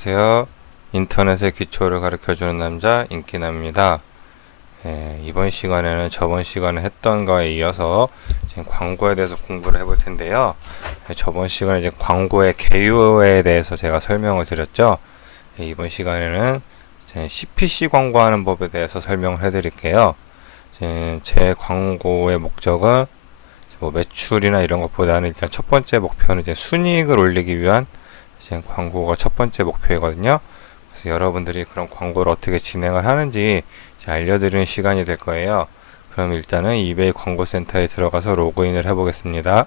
안녕하세요. 인터넷의 기초를 가르쳐주는 남자 인기남입니다. 이번 시간에는 저번 시간에 했던 거에 이어서 지금 광고에 대해서 공부를 해볼 텐데요. 저번 시간에 이제 광고의 개요에 대해서 제가 설명을 드렸죠. 이번 시간에는 CPC 광고하는 법에 대해서 설명을 해드릴게요. 제 광고의 목적은 뭐 매출이나 이런 것보다는 일단 첫 번째 목표는 이제 순이익을 올리기 위한 이제 광고가 첫 번째 목표이거든요. 그래서 여러분들이 그런 광고를 어떻게 진행을 하는지 알려드리는 시간이 될 거예요. 그럼 일단은 이베이 광고센터에 들어가서 로그인을 해보겠습니다.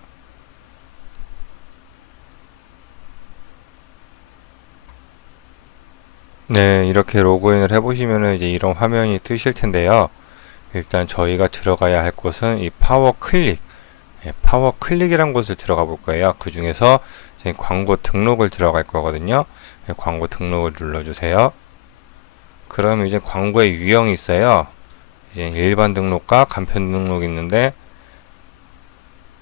네, 이렇게 로그인을 해보시면은 이제 이런 화면이 뜨실 텐데요. 일단 저희가 들어가야 할 곳은 이 파워 클릭, 파워 클릭이란 곳을 들어가 볼 거예요. 그 중에서 광고 등록을 들어갈 거거든요. 광고 등록을 눌러주세요. 그럼 이제 광고의 유형이 있어요. 이제 일반 등록과 간편 등록이 있는데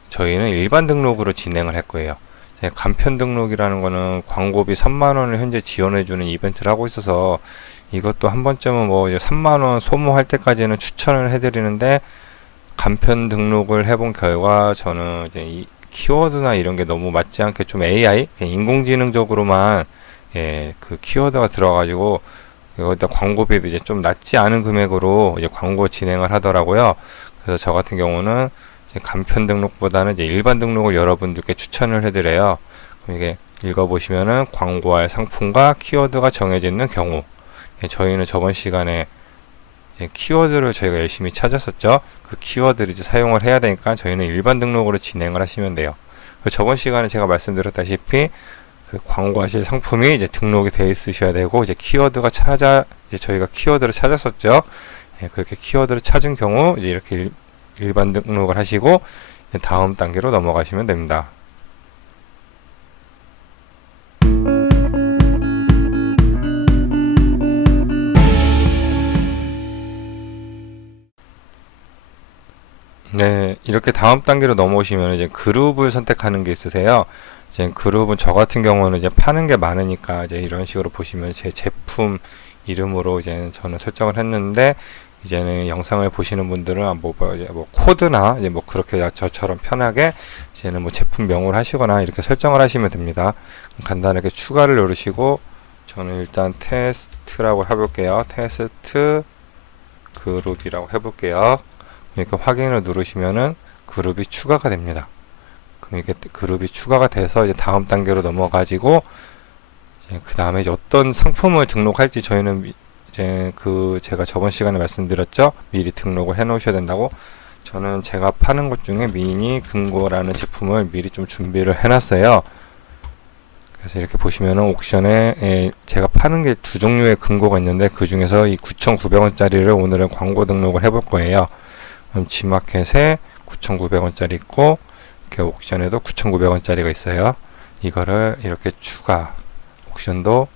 저희는 일반 등록으로 진행을 할 거예요. 간편 등록이라는 거는 광고비 3만원을 현재 지원해주는 이벤트를 하고 있어서 이것도 한 번쯤은 뭐 3만원 소모할 때까지는 추천을 해드리는데, 간편 등록을 해본 결과 저는 이제 이 키워드나 이런 게 너무 맞지 않게 좀 AI, 인공지능적으로만 그 키워드가 들어가지고 여기다 광고비도 이제 좀 낮지 않은 금액으로 이제 광고 진행을 하더라고요. 그래서 저 같은 경우는 이제 간편 등록보다는 이제 일반 등록을 여러분들께 추천을 해드려요. 그럼 이게 읽어보시면은 광고할 상품과 키워드가 정해져 있는 경우, 저희는 저번 시간에 키워드를 저희가 열심히 찾았었죠. 그 키워드를 이제 사용을 해야 되니까 저희는 일반 등록으로 진행을 하시면 돼요. 저번 시간에 제가 말씀드렸다시피 그 광고하실 상품이 이제 등록이 되어 있으셔야 되고, 이제 키워드가 이제 저희가 키워드를 찾았었죠. 그렇게 키워드를 찾은 경우 이제 이렇게 일반 등록을 하시고 다음 단계로 넘어가시면 됩니다. 네, 이렇게 다음 단계로 넘어오시면 이제 그룹을 선택하는 게 있으세요. 이제 그룹은 저 같은 경우는 이제 파는 게 많으니까 이제 이런 식으로 보시면 제 제품 이름으로 이제 저는 설정을 했는데, 이제는 영상을 보시는 분들은 뭐 코드나 이제 뭐 그렇게 저처럼 편하게 이제는 뭐 제품명을 하시거나 이렇게 설정을 하시면 됩니다. 간단하게 추가를 누르시고 저는 일단 테스트라고 해볼게요. 테스트 그룹이라고 해볼게요. 이렇게 확인을 누르시면은 그룹이 추가가 됩니다. 그럼 이게 그룹이 추가가 돼서 이제 다음 단계로 넘어가지고 그 다음에 이제 어떤 상품을 등록할지 저희는 이제 제가 저번 시간에 말씀드렸죠. 미리 등록을 해 놓으셔야 된다고. 저는 제가 파는 것 중에 미니 금고라는 제품을 미리 좀 준비를 해 놨어요. 그래서 이렇게 보시면은 옥션에 제가 파는 게 두 종류의 금고가 있는데, 그 중에서 이 9,900원짜리를 오늘은 광고 등록을 해볼 거예요. G마켓에 9,900원짜리 있고, 이렇게 옥션에도 9,900원짜리가 있어요. 이거를 이렇게 옥션도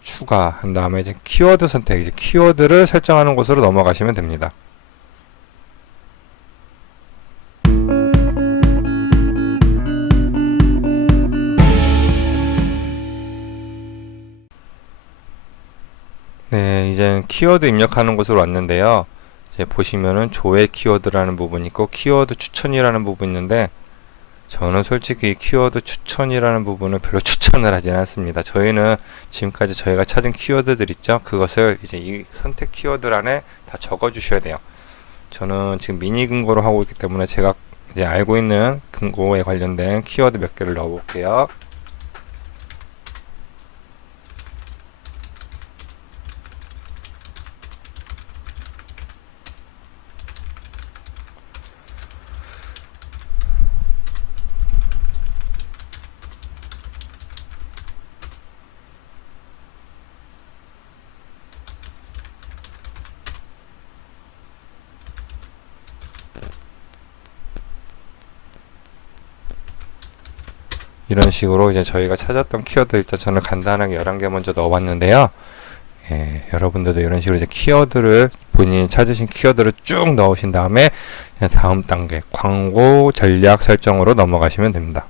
추가한 다음에 이제 키워드 선택, 이제 키워드를 설정하는 곳으로 넘어가시면 됩니다. 네, 이제 키워드 입력하는 곳으로 왔는데요. 이제 보시면은 조회 키워드라는 부분이 있고 키워드 추천이라는 부분이 있는데, 저는 솔직히 키워드 추천이라는 부분은 별로 추천을 하지는 않습니다. 저희는 지금까지 저희가 찾은 키워드들 있죠. 그것을 이제 이 선택 키워드 안에 다 적어 주셔야 돼요. 저는 지금 미니 금고로 하고 있기 때문에 제가 이제 알고 있는 금고에 관련된 키워드 몇 개를 넣어 볼게요. 이런 식으로 이제 저희가 찾았던 키워드 일단 저는 간단하게 11개 먼저 넣어봤는데요. 여러분들도 이런 식으로 이제 키워드를 본인이 찾으신 키워드를 쭉 넣으신 다음에 다음 단계 광고 전략 설정으로 넘어가시면 됩니다.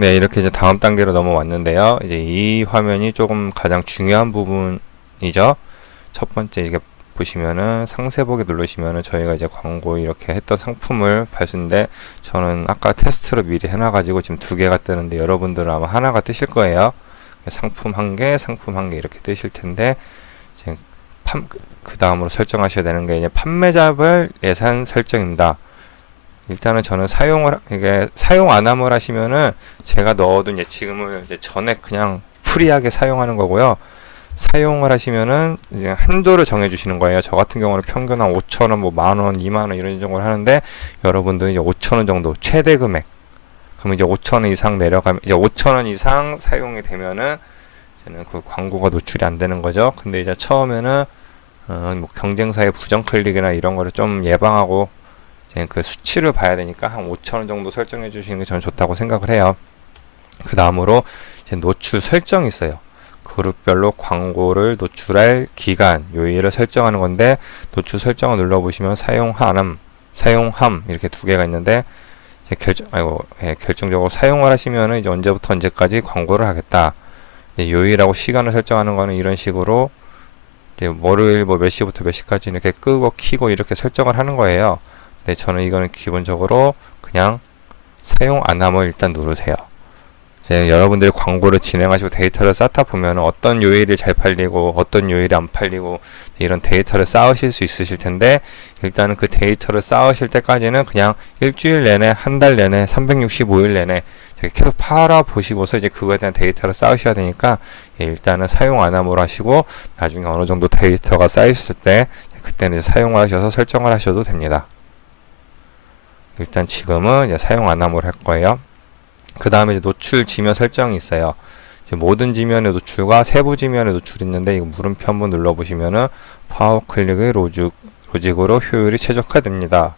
네, 이렇게 이제 다음 단계로 넘어왔는데요. 이제 이 화면이 조금 가장 중요한 부분이죠. 첫 번째 이게 보시면은 상세 보기 누르시면은 저희가 이제 광고 이렇게 했던 상품을 봐주는데, 저는 아까 테스트로 미리 해놔가지고 지금 두 개가 뜨는데 여러분들은 아마 하나가 뜨실 거예요. 상품 한 개, 상품 한 개 이렇게 뜨실 텐데, 이제 그 다음으로 설정하셔야 되는 게 이제 판매자별 예산 설정입니다. 일단은 저는 이게 사용 안 함을 하시면은 제가 넣어둔 예치금을 이제 전액 그냥 프리하게 사용하는 거고요. 사용을 하시면은 이제 한도를 정해 주시는 거예요. 저 같은 경우는 평균 한 5,000원, 뭐 만원, 2만원 이런 정도를 하는데, 여러분들은 이제 5,000원 정도 최대 금액. 그럼 이제 5,000원 이상 내려가면, 이제 5,000원 이상 사용이 되면은 저는 그 광고가 노출이 안 되는 거죠. 근데 이제 처음에는 뭐 경쟁사의 부정 클릭이나 이런 거를 좀 예방하고 이제 그 수치를 봐야 되니까 한 5,000원 정도 설정해 주시는 게 저는 좋다고 생각을 해요. 그 다음으로 이제 노출 설정이 있어요. 그룹별로 광고를 노출할 기간, 요일을 설정하는 건데, 노출 설정을 눌러보시면 사용함 이렇게 두 개가 있는데, 이제 결정적으로 사용을 하시면은 이제 언제부터 언제까지 광고를 하겠다. 요일하고 시간을 설정하는 거는 이런 식으로 이제 월요일 뭐 몇 시부터 몇 시까지 이렇게 끄고 키고 이렇게 설정을 하는 거예요. 네, 저는 이거는 기본적으로 그냥 사용 안 함을 일단 누르세요. 여러분들이 광고를 진행하시고 데이터를 쌓다 보면 어떤 요일이 잘 팔리고 어떤 요일이 안 팔리고 이런 데이터를 쌓으실 수 있으실 텐데, 일단은 그 데이터를 쌓으실 때까지는 그냥 일주일 내내, 한 달 내내, 365일 내내 계속 팔아 보시고서 이제 그거에 대한 데이터를 쌓으셔야 되니까, 일단은 사용 안 함으로 하시고 나중에 어느 정도 데이터가 쌓였을 때 그때는 이제 사용하셔서 설정을 하셔도 됩니다. 일단 지금은 이제 사용 안 함으로 할 거예요. 그 다음에 이제 노출 지면 설정이 있어요. 이제 모든 지면의 노출과 세부 지면의 노출이 있는데, 이거 물음표 한번 눌러보시면은 파워 클릭의 로직으로 효율이 최적화됩니다.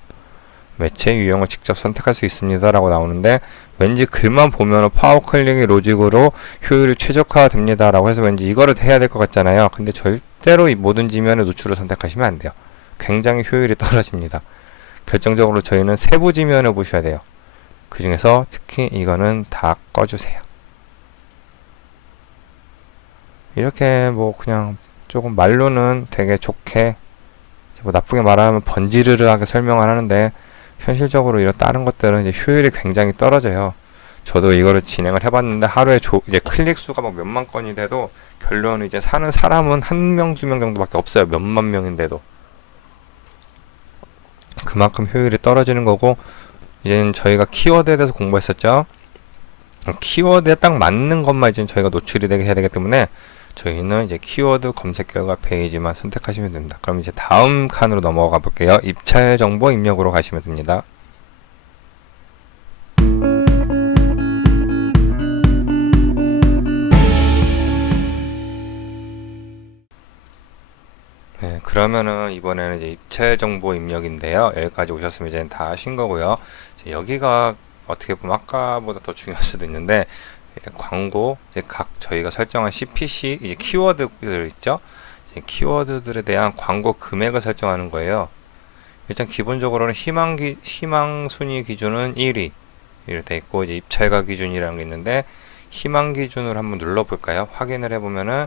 매체 유형을 직접 선택할 수 있습니다 라고 나오는데, 왠지 글만 보면은 파워 클릭의 로직으로 효율이 최적화됩니다 라고 해서 왠지 이거를 해야 될 것 같잖아요. 근데 절대로 이 모든 지면의 노출을 선택하시면 안 돼요. 굉장히 효율이 떨어집니다. 결정적으로 저희는 세부 지면을 보셔야 돼요. 그 중에서 특히 이거는 다 꺼주세요. 이렇게 뭐 그냥 조금 말로는 되게 좋게, 뭐 나쁘게 말하면 번지르르하게 설명을 하는데, 현실적으로 이런 다른 것들은 이제 효율이 굉장히 떨어져요. 저도 이거를 진행을 해봤는데 하루에 이제 클릭 수가 막 몇만 건이 돼도 결론은 이제 사는 사람은 한 명, 두 명 정도밖에 없어요. 몇만 명인데도. 그만큼 효율이 떨어지는 거고, 이제는 저희가 키워드에 대해서 공부했었죠. 키워드에 딱 맞는 것만 이제 저희가 노출이 되게 해야 되기 때문에 저희는 이제 키워드 검색 결과 페이지만 선택하시면 됩니다. 그럼 이제 다음 칸으로 넘어가 볼게요. 입찰 정보 입력으로 가시면 됩니다. 네, 그러면은 이번에는 이제 입찰 정보 입력인데요. 여기까지 오셨으면 이제 다 하신 거고요. 이제 여기가 어떻게 보면 아까보다 더 중요할 수도 있는데, 일단 광고, 이제 각 저희가 설정한 CPC, 이제 키워드들 있죠? 이제 키워드들에 대한 광고 금액을 설정하는 거예요. 일단 기본적으로는 희망 순위 기준은 1위 이렇게 돼 있고, 이제 입찰가 기준이라는 게 있는데, 희망 기준을 한번 눌러볼까요? 확인을 해보면은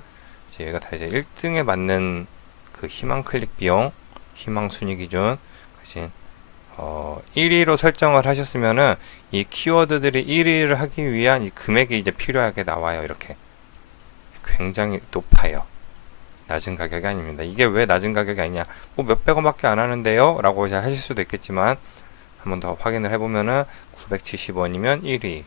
이제 여기가 다 이제 1등에 맞는 그 희망 클릭 비용, 희망 순위 기준, 그치? 1위로 설정을 하셨으면은 이 키워드들이 1위를 하기 위한 이 금액이 이제 필요하게 나와요. 이렇게 굉장히 높아요. 낮은 가격이 아닙니다. 이게 왜 낮은 가격이 아니냐? 뭐 몇백 원밖에 안 하는데요? 라고 이제 하실 수도 있겠지만, 한번 더 확인을 해보면은 970원이면 1위,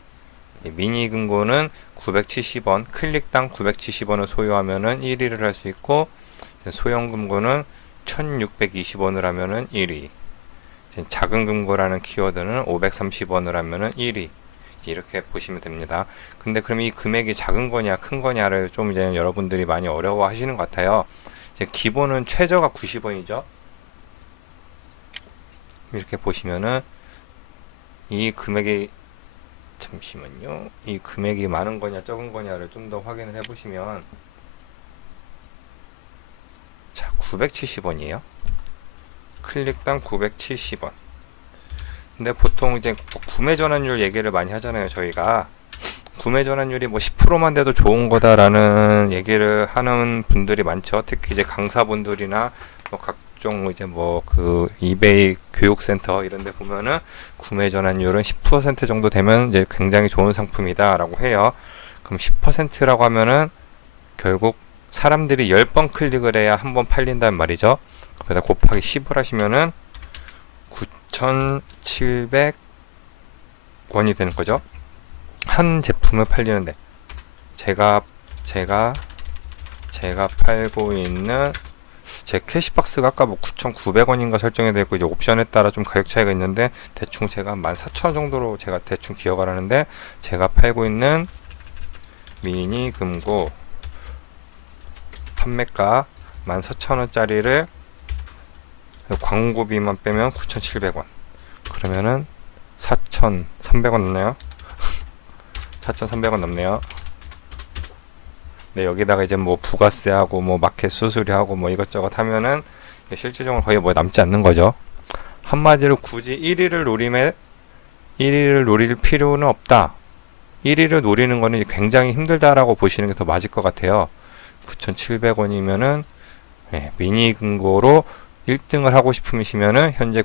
미니 금고는 970원, 클릭당 970원을 소요하면은 1위를 할 수 있고, 소형 금고는 1620원을 하면은 1위, 작은 금고라는 키워드는 530원을 하면은 1위, 이렇게 보시면 됩니다. 근데 그럼 이 금액이 작은 거냐 큰 거냐를 좀 이제 여러분들이 많이 어려워 하시는 것 같아요. 이제 기본은 최저가 90원이죠. 이렇게 보시면은 이 금액이, 잠시만요, 이 금액이 많은 거냐 적은 거냐를 좀 더 확인을 해 보시면, 자, 970원이에요. 클릭당 970원. 근데 보통 이제 구매 전환율 얘기를 많이 하잖아요, 저희가. 구매 전환율이 뭐 10%만 돼도 좋은 거다라는 얘기를 하는 분들이 많죠. 특히 이제 강사분들이나 뭐 각종 이제 뭐 그 이베이 교육센터 이런 데 보면은 구매 전환율은 10% 정도 되면 이제 굉장히 좋은 상품이다라고 해요. 그럼 10%라고 하면은 결국 사람들이 10번 클릭을 해야 한 번 팔린단 말이죠. 그래서 곱하기 10을 하시면은 9,700원이 되는 거죠. 한 제품을 팔리는데 제가 팔고 있는 제 캐시박스가 아까 뭐 9,900원인가 설정이 되고 이제 옵션에 따라 좀 가격 차이가 있는데 대충 제가 14,000원 정도로 제가 대충 기억을 하는데 제가 팔고 있는 미니 금고 판매가 14,000원짜리를 광고비만 빼면 9,700원. 그러면은 4,300원 넘네요. 4,300원 넘네요. 네, 여기다가 이제 뭐 부가세하고 뭐 마켓 수수료하고 뭐 이것저것 하면은 실질적으로 거의 뭐 남지 않는 거죠. 한마디로 굳이 1위를 노릴 필요는 없다. 1위를 노리는 거는 굉장히 힘들다라고 보시는 게 더 맞을 것 같아요. 9,700원이면은 네, 미니 금고로 1등을 하고 싶으시면은 현재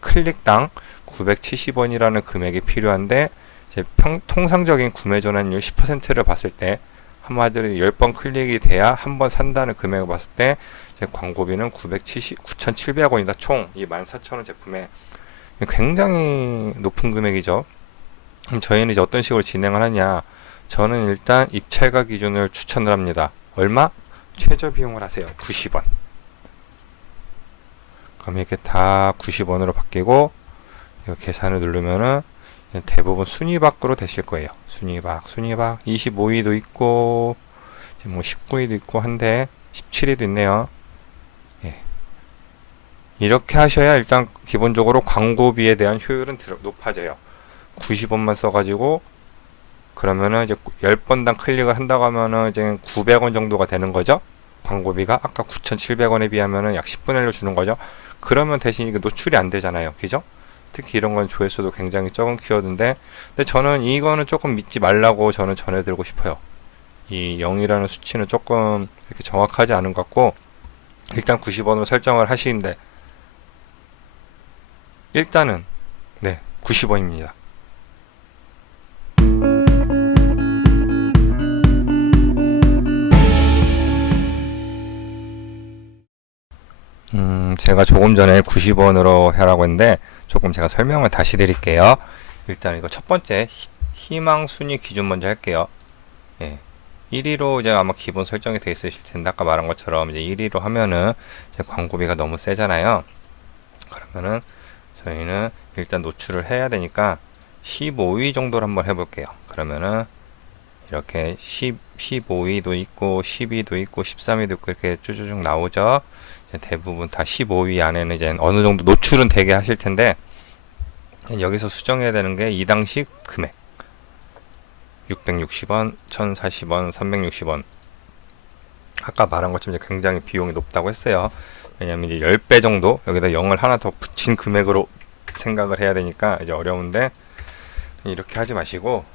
클릭당 970원이라는 금액이 필요한데 이제 통상적인 구매 전환율 10%를 봤을 때 한마디로 10번 클릭이 돼야 한 번 산다는 금액을 봤을 때 이제 광고비는 9,700원이다. 총 이 14,000원 제품에 굉장히 높은 금액이죠. 그럼 저희는 이제 어떤 식으로 진행을 하냐? 저는 일단 입찰가 기준을 추천을 합니다. 얼마? 최저 비용을 하세요. 90원. 그럼 이렇게 다 90원으로 바뀌고 계산을 누르면은 대부분 순위 밖으로 되실 거예요. 순위 밖 25위도 있고 뭐 19위도 있고 한데 17위도 있네요. 예. 이렇게 하셔야 일단 기본적으로 광고비에 대한 효율은 높아져요. 90원만 써가지고 그러면은 이제 10번당 클릭을 한다고 하면은 이제 900원 정도가 되는 거죠. 광고비가 아까 9,700원에 비하면은 약 10분의 1로 주는 거죠. 그러면 대신 이게 노출이 안 되잖아요. 그죠? 특히 이런 건 조회수도 굉장히 적은 키워드인데, 근데 저는 이거는 조금 믿지 말라고 저는 전해드리고 싶어요. 이 0이라는 수치는 조금 이렇게 정확하지 않은 것 같고, 일단 90원으로 설정을 하시는데, 일단은, 네, 90원입니다. 제가 조금 전에 90원으로 하라고 했는데 조금 제가 설명을 다시 드릴게요. 일단 이거 첫 번째 희망 순위 기준 먼저 할게요. 예. 1위로 이제 아마 기본 설정이 되어 있으실 텐데 아까 말한 것처럼 이제 1위로 하면은 이제 광고비가 너무 세잖아요. 그러면은 저희는 일단 노출을 해야 되니까 15위 정도로 한번 해볼게요. 그러면은 이렇게 15위도 있고 10위도 있고 13위도 있고 이렇게 쭈쭈쭉 나오죠. 대부분 다 15위 안에는 이제 어느 정도 노출은 되게 하실 텐데 여기서 수정해야 되는 게 이 당시 금액 660원, 1040원, 360원 아까 말한 것처럼 이제 굉장히 비용이 높다고 했어요. 왜냐면 이제 10배 정도 여기다 0을 하나 더 붙인 금액으로 생각을 해야 되니까 이제 어려운데 이렇게 하지 마시고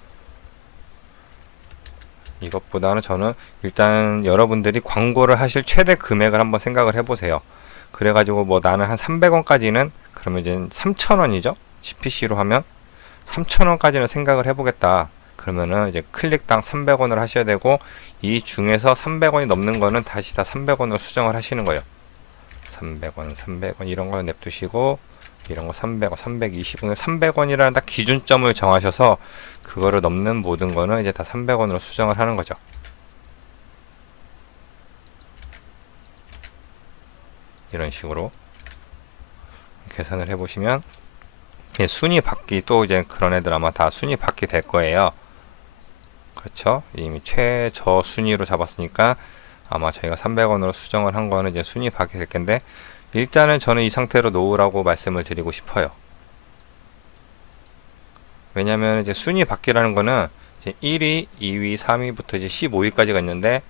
이것보다는 저는 일단 여러분들이 광고를 하실 최대 금액을 한번 생각을 해보세요. 그래가지고 뭐 나는 한 300원까지는 그러면 이제 3,000원이죠. CPC로 하면 3,000원까지는 생각을 해보겠다. 그러면은 이제 클릭당 300원을 하셔야 되고 이 중에서 300원이 넘는 거는 다시 다 300원으로 수정을 하시는 거예요. 300원, 300원 이런 거 냅두시고 이런 거 300원, 320원, 300원이라는 딱 기준점을 정하셔서 그거를 넘는 모든 거는 이제 다 300원으로 수정을 하는 거죠. 이런 식으로 계산을 해보시면 순위 받기 또 이제 그런 애들 아마 다 순위 받기 될 거예요. 그렇죠? 이미 최저 순위로 잡았으니까 아마 저희가 300원으로 수정을 한 거는 이제 순위 받게 될 텐데 일단은 저는 이 상태로 놓으라고 말씀을 드리고 싶어요. 왜냐면 이제 순위 받기라는 거는 이제 1위, 2위, 3위부터 이제 15위까지가 있는데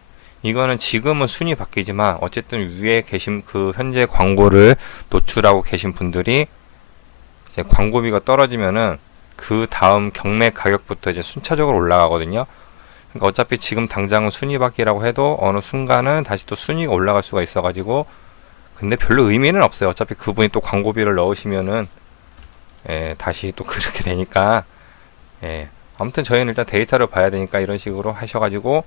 이거는 지금은 순위 바뀌지만 어쨌든 위에 계신 그 현재 광고를 노출하고 계신 분들이 이제 광고비가 떨어지면은 그 다음 경매 가격부터 이제 순차적으로 올라가거든요. 그러니까 어차피 지금 당장은 순위받기라고 해도 어느 순간은 다시 또 순위가 올라갈 수가 있어가지고, 근데 별로 의미는 없어요. 어차피 그분이 또 광고비를 넣으시면은 다시 또 그렇게 되니까, 아무튼 저희는 일단 데이터를 봐야 되니까 이런 식으로 하셔가지고,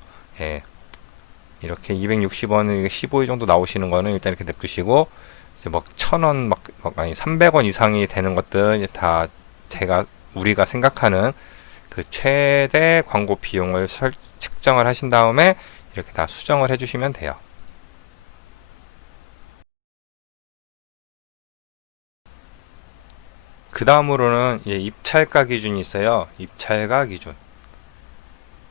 이렇게 260원, 15위 정도 나오시는 거는 일단 이렇게 냅두시고, 이제 막 1000원, 아니 300원 이상이 되는 것들은 이제 다 우리가 생각하는 그 최대 광고 비용을 측정을 하신 다음에 이렇게 다 수정을 해주시면 돼요. 그 다음으로는 입찰가 기준이 있어요. 입찰가 기준.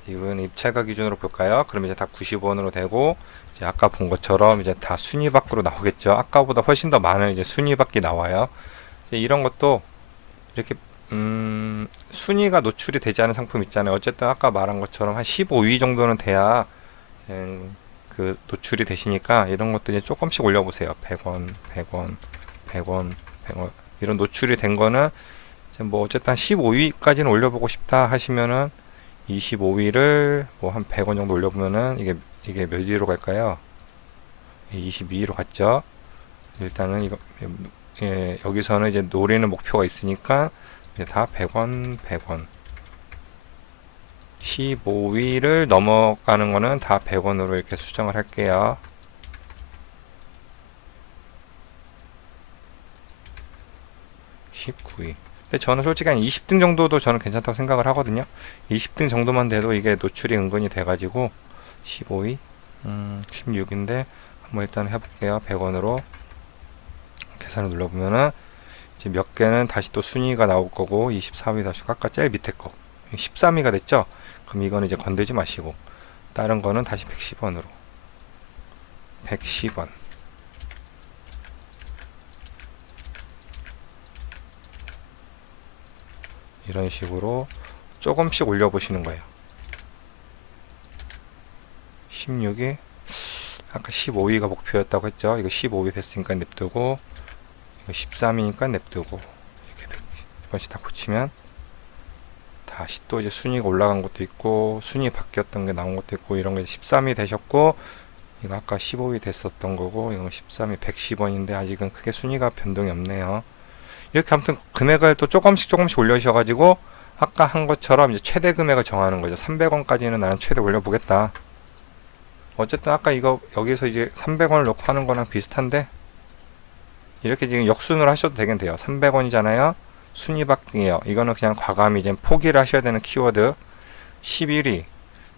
이건 입찰가 기준으로 볼까요? 그럼 이제 다 90원으로 되고, 이제 아까 본 것처럼 이제 다 순위 밖으로 나오겠죠. 아까보다 훨씬 더 많은 이제 순위 밖이 나와요. 이제 이런 것도 이렇게 순위가 노출이 되지 않은 상품 있잖아요. 어쨌든 아까 말한 것처럼 한 15위 정도는 돼야 그 노출이 되시니까 이런 것도 이제 조금씩 올려보세요. 100원, 100원, 100원, 100원 이런 노출이 된 거는 이제 뭐 어쨌든 15위까지는 올려보고 싶다 하시면은 25위를 뭐 한 100원 정도 올려보면은 이게 몇 위로 갈까요? 22위로 갔죠. 일단은 이거 여기서는 이제 노리는 목표가 있으니까 이제 다 100원, 100원. 15위를 넘어가는 거는 다 100원으로 이렇게 수정을 할게요. 19위. 근데 저는 솔직히 한 20등 정도도 저는 괜찮다고 생각을 하거든요. 20등 정도만 돼도 이게 노출이 은근히 돼가지고 15위, 16인데 한번 일단 해볼게요. 100원으로 계산을 눌러보면은 이제 몇 개는 다시 또 순위가 나올 거고 24위 다시 아까 제일 밑에 거 13위가 됐죠. 그럼 이거는 이제 건들지 마시고 다른 거는 다시 110원으로 110원 이런 식으로 조금씩 올려보시는 거예요. 16위 아까 15위가 목표였다고 했죠. 이거 15위 됐으니까 냅두고 이거 13위니까 냅두고 이렇게 100번씩 다 붙이면 다시 또 이제 순위가 올라간 것도 있고 순위 바뀌었던 게 나온 것도 있고 이런 게 13위 되셨고 이거 아까 15위 됐었던 거고 이건 13위 110원인데 아직은 크게 순위가 변동이 없네요. 이렇게 아무튼 금액을 또 조금씩 올려주셔가지고 아까 한 것처럼 이제 최대 금액을 정하는 거죠. 300원까지는 나는 최대 올려보겠다. 어쨌든 아까 이거 여기서 이제 300원을 넣고 하는 거랑 비슷한데 이렇게 지금 역순으로 하셔도 되겠네요. 300원이잖아요. 순위 바뀌에요. 이거는 그냥 과감히 이제 포기를 하셔야 되는 키워드. 11위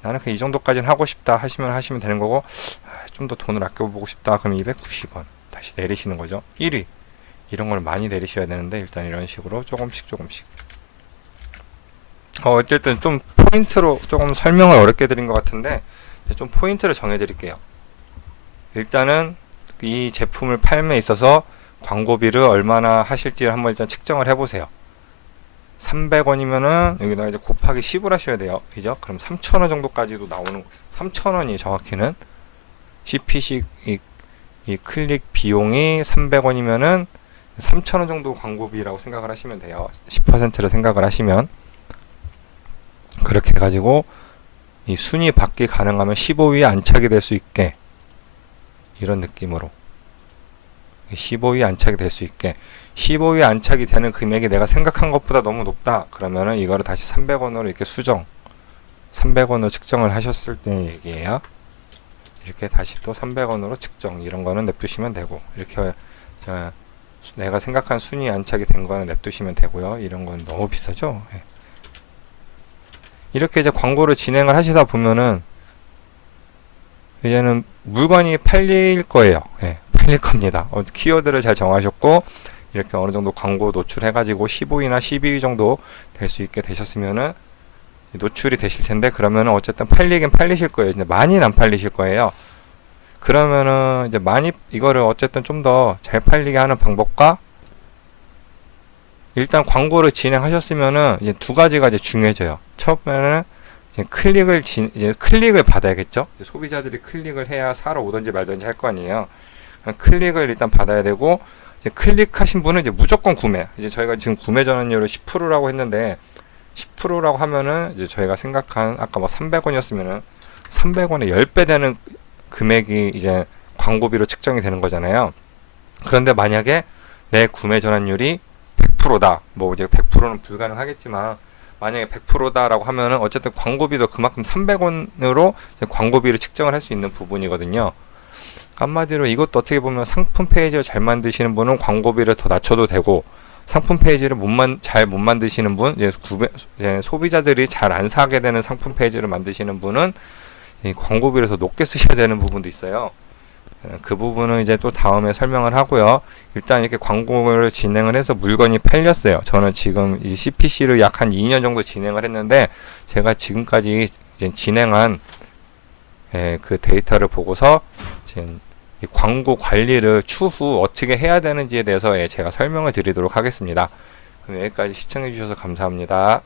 나는 그냥 이 정도까지는 하고 싶다 하시면 되는 거고 좀 더 돈을 아껴보고 싶다 그럼 290원 다시 내리시는 거죠. 1위 이런 걸 많이 내리셔야 되는데 일단 이런 식으로 조금씩 어쨌든 좀 포인트로 조금 설명을 어렵게 드린 것 같은데 좀 포인트를 정해 드릴게요. 일단은 이 제품을 팔매에 있어서 광고비를 얼마나 하실지를 한번 일단 측정을 해보세요. 300원이면은 여기다가 이제 곱하기 10을 하셔야 돼요. 그죠? 그럼 3,000원 정도까지도 나오는 3,000원이 정확히는 CPC 이 클릭 비용이 300원이면은 3,000원 정도 광고비라고 생각을 하시면 돼요. 10%를 생각을 하시면 그렇게 해가지고 이 순위 받기 가능하면 15위에 안착이 될 수 있게 이런 느낌으로 15위 안착이 될 수 있게 15위 안착이 되는 금액이 내가 생각한 것보다 너무 높다 그러면은 이거를 다시 300원으로 이렇게 수정 300원으로 측정을 하셨을 때 얘기예요. 이렇게 다시 또 300원으로 측정 이런 거는 냅두시면 되고 이렇게 내가 생각한 순위 안착이 된 거는 냅두시면 되고요. 이런 건 너무 비싸죠. 이렇게 이제 광고를 진행을 하시다 보면은 이제는 물건이 팔릴 거예요. 팔릴 겁니다. 키워드를 잘 정하셨고 이렇게 어느 정도 광고 노출해가지고 15위나 12위 정도 될 수 있게 되셨으면은 노출이 되실 텐데 그러면은 어쨌든 팔리긴 팔리실 거예요. 이제 많이는 안 팔리실 거예요. 그러면은 이제 많이 이거를 어쨌든 좀 더 잘 팔리게 하는 방법과 일단 광고를 진행하셨으면은 이제 두 가지가 이제 중요해져요. 처음에는 이제 클릭을 받아야겠죠. 소비자들이 클릭을 해야 사러 오든지 말든지 할 거 아니에요. 클릭을 일단 받아야 되고 이제 클릭하신 분은 이제 무조건 구매. 이제 저희가 지금 구매 전환율을 10%라고 했는데 10%라고 하면은 이제 저희가 생각한 아까 뭐 300원이었으면은 300원에 10배 되는 금액이 이제 광고비로 측정이 되는 거잖아요. 그런데 만약에 내 구매 전환율이 100%다. 뭐 이제 100%는 불가능하겠지만 만약에 100%다라고 하면은 어쨌든 광고비도 그만큼 300원으로 광고비를 측정을 할 수 있는 부분이거든요. 한마디로 이것도 어떻게 보면 상품 페이지를 잘 만드시는 분은 광고비를 더 낮춰도 되고 상품 페이지를 잘 못 만드시는 분, 이제 소비자들이 잘 안 사게 되는 상품 페이지를 만드시는 분은 이 광고비를 더 높게 쓰셔야 되는 부분도 있어요. 그 부분은 이제 또 다음에 설명을 하고요. 일단 이렇게 광고를 진행을 해서 물건이 팔렸어요. 저는 지금 이 CPC를 약 한 2년 정도 진행을 했는데 제가 지금까지 이제 진행한 그 데이터를 보고서 지금 이 광고 관리를 추후 어떻게 해야 되는지에 대해서 제가 설명을 드리도록 하겠습니다. 그럼 여기까지 시청해 주셔서 감사합니다.